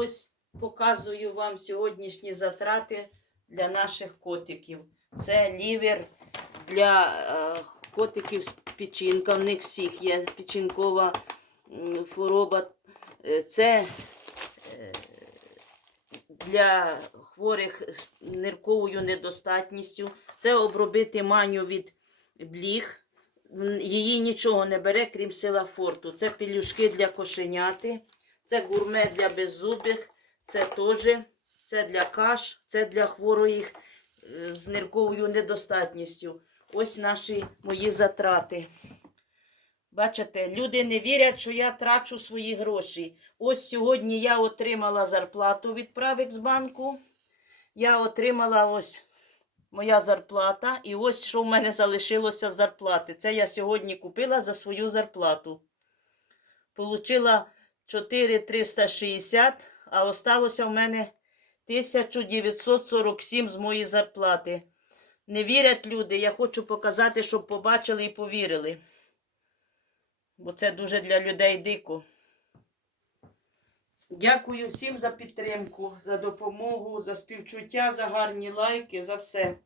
ось показую вам сьогоднішні затрати для наших котиків. Це лівер для е, котиків з печінка. В них всіх є печінкова хвороба. Е, Це е, для хворих з нирковою недостатністю. Це обробити маню від бліг. Її нічого не бере, крім сила форту. Це пелюшки для кошеняти, це гурме для беззубих, це теж, це для каш, це для хворих е, з нирковою недостатністю. Ось наші мої затрати. Бачите, люди не вірять, що я трачу свої гроші. Ось сьогодні я отримала зарплату від Правекс банку. Я отримала ось моя зарплата. І ось що в мене залишилося з зарплати. Це я сьогодні купила за свою зарплату. Получила 4360, а осталося в мене 1947 з моєї зарплати. Не вірять люди, я хочу показати, щоб побачили і повірили. Бо це дуже для людей дико. Дякую всім за підтримку, за допомогу, за співчуття, за гарні лайки, за все.